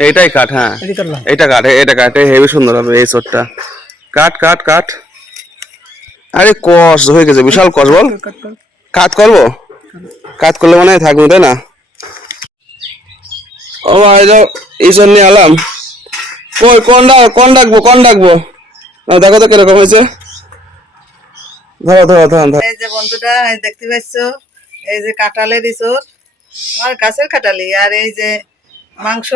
এইটাই কাঠ হ্যাঁ। এটা কাঠ এটা কাঠ হেভি সুন্দর হবে এই চোরটা কাঠ কাঠ কাঠ। আরে কস হয়ে গেছে বিশাল কস বল। কাট কাজ করব? কাজ করলে মনে হয় থাকব তাই না? ও ভাই যাও এইসব নিয়ে আলাম কই কোন ডাক কোন ডাকবো কোন ডাকবো? দেখো তো কীরকম হয়েছে। ধরো ধরো ধরো ধরো। এই যে বন্ধুটা দেখতে পাচ্ছ? এই যে কাঁঠালের ইসর আমার গাছের কাঁঠালি আর এই যে মাংস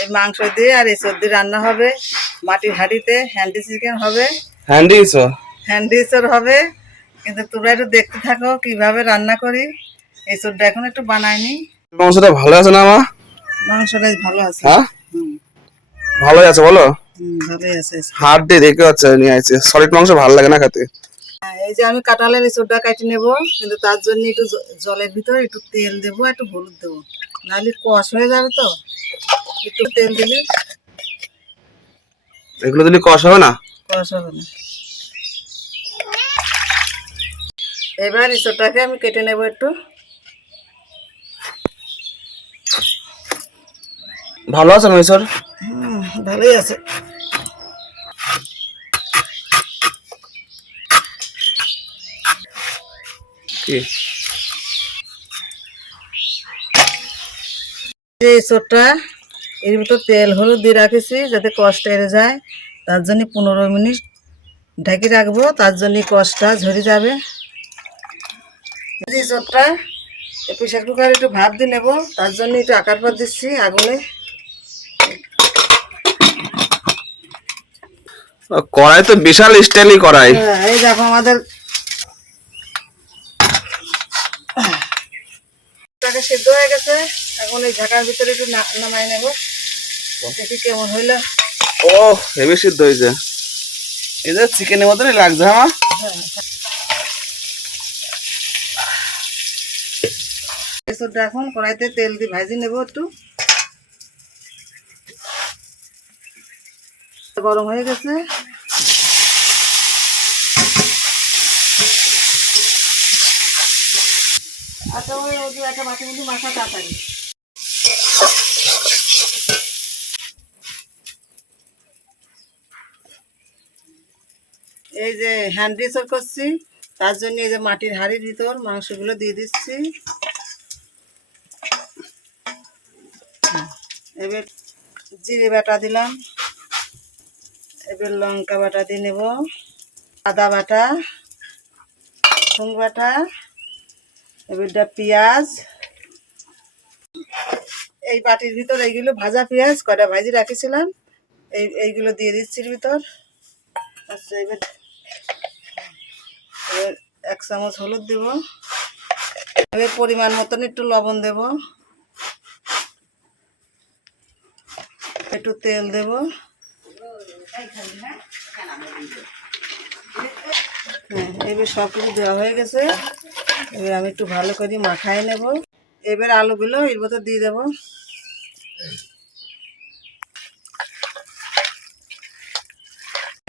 এই মাংস দিয়ে আর এই দিয়ে রান্না হবে। মাটির হাঁড়িতে হ্যান্ডি চিকেন হবে। হ্যান্ডি ইসো হ্যান্ডি ইসর হবে। কিন্তু তোমরা একটু দেখতে থাকো কীভাবে রান্না করি। এই ইসরটা এখন একটু বানাইনি। মাংসটা ভালো আছে না মা? মাংসটা ভালো আছে। হ্যাঁ? ভালোই আছে বলো? ভালোই আছে। হাত দিয়ে দেখে হচ্ছে নিয়ে আসছে সলিড মাংস ভালো লাগে না খেতে? হ্যাঁ, এই যে আমি কাঁঠালের ইসরটা কাটি নেব কিন্তু তার জন্য একটু জলের ভিতরে একটু তেল দেবো একটু হলুদ দেবো। নাহলে কষ হয়ে যাবে তো। একটু তেল দিলে এগুলো দিলে কষ হবে না? কষ হবে না। এবার ইসরটাকে আমি কেটে নেব একটু। ভালো আছে হুম, ভালোই আছে। কি? এই ইসরটা এর ভিতর তেল হলুদ দিয়ে রাখেছি যাতে কষ্ট এড়ে যায়। তার জন্য পনেরো মিনিট ঢেকে রাখব তার জন্য কষ্টটা ঝরে যাবে। এই ইসরটা প্রেশার কুকারে একটু ভাপ দিয়ে নেব তার জন্য একটু আকার পর দিচ্ছি আগুনে। কড়াই তো বিশাল স্টাইলই কড়াই। হ্যাঁ, এই দেখো আমাদের। সিদ্ধ হয়ে গেছে। এখন এই ঝাঁকার ভিতরে একটু নামাই নেব। দেখি কেমন হইল। ও হেভি সিদ্ধ হয়েছে। যে চিকেনের মতনই লাগছে আমার এসবটা এখন কড়াইতে তেল দিয়ে ভাজি নেব একটু। গরম হয়ে গেছে। আচ্ছা ওই একটা বাটি মধ্যে মাখা তাড়াতাড়ি। এই যে হ্যান্ড রিসার করছি, তার জন্য এই যে মাটির হাড়ির ভিতর মাংসগুলো দিয়ে দিচ্ছি। এবার জিরে বাটা দিলাম। এবার লঙ্কা বাটা দিয়ে নেব। আদা বাটা, রসুন বাটা এবারটা পেঁয়াজ। এই বাটির ভিতর এইগুলো ভাজা পেঁয়াজ, কটা ভাজি রাখেছিলাম। এই, এইগুলো দিয়ে দিচ্ছি ভিতর। আচ্ছা এবার এবার এক চামচ হলুদ দেব। এবার পরিমাণ মতন একটু লবণ দেব। একটু তেল দেব। হ্যাঁ এবার সব কিছু দেওয়া হয়ে গেছে। এবার আমি একটু ভালো করে মাখায় নেব। এবার আলুগুলো এর মতো দিয়ে দেবো।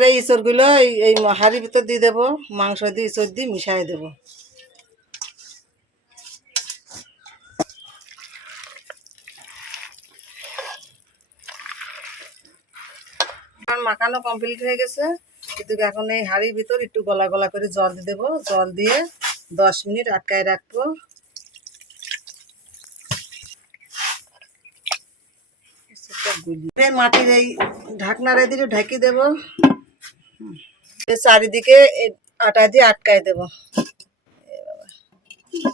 এই ইঁচড়গুলো, এই হাঁড়ির ভিতর দিয়ে দেবো, মাংস দিয়ে ইঁচড় দিয়ে মিশাই দেবো। মাখানো কমপ্লিট হয়ে গেছে। কিন্তু এখন এই হাঁড়ির ভিতর একটু গলা গলা করে জল দিয়ে দেবো। জল দিয়ে দশ মিনিট আটকায় রাখব। মাটির এই ঢাকনারে দিয়ে ঢেকে দেবো। চারিদিকে আটা দিয়ে আটকায় দেবো।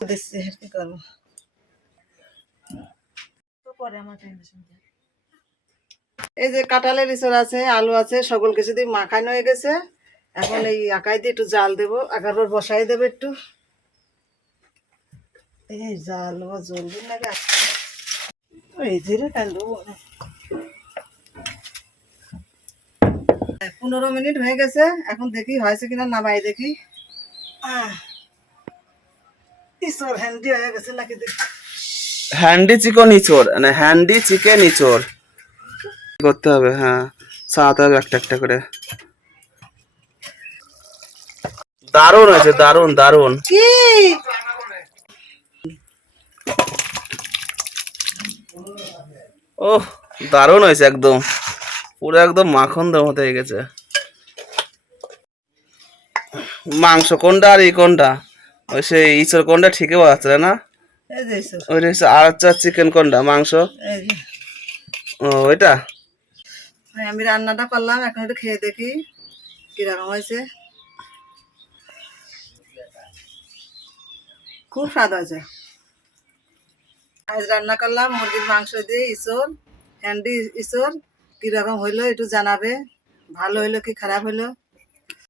দিচ্ছি কি করব। পরে আমার এই যে কাঁঠালের ইসর আছে আলু আছে সকল কিছু দিয়ে মাখানো হয়ে গেছে। এখন এই আকাই দিয়ে একটু জাল দেবো আকার পর বসাই দেবো একটু। এই জাল বা জলদি লাগে এই ধীরে কাল দেবো পনেরো মিনিট হয়ে গেছে। এখন দেখি হয়েছে কিনা নামাই দেখি। হ্যান্ডি হয়ে গেছে নাকি দেখি। হ্যান্ডি চিকেন ইচোর মানে হ্যান্ডি চিকেন ইচোর করতে হবে হ্যাঁ সাত হবে একটা একটা করে। দারুণ আছে দারুণ দারুণ। কি? ওহ দারুণ হয়েছে একদম। পুরো একদম মাখন দেওয়ার মতো হয়ে গেছে। মাংস কোনটা আর এই কোনটা? ওই সেই ইঁচড় কোনটা ঠিকই যাচ্ছে না? ওই আর হচ্ছে চিকেন কোনটা মাংস? ও ওইটা? আমি রান্নাটা করলাম এখন একটু খেয়ে দেখি কীরকম হয়েছে। খুব স্বাদ হয়েছে। আজ রান্না করলাম মুরগির মাংস দিয়ে ইসর হ্যান্ডি ইসর কীরকম হইল একটু জানাবে ভালো হইল কি খারাপ হইল?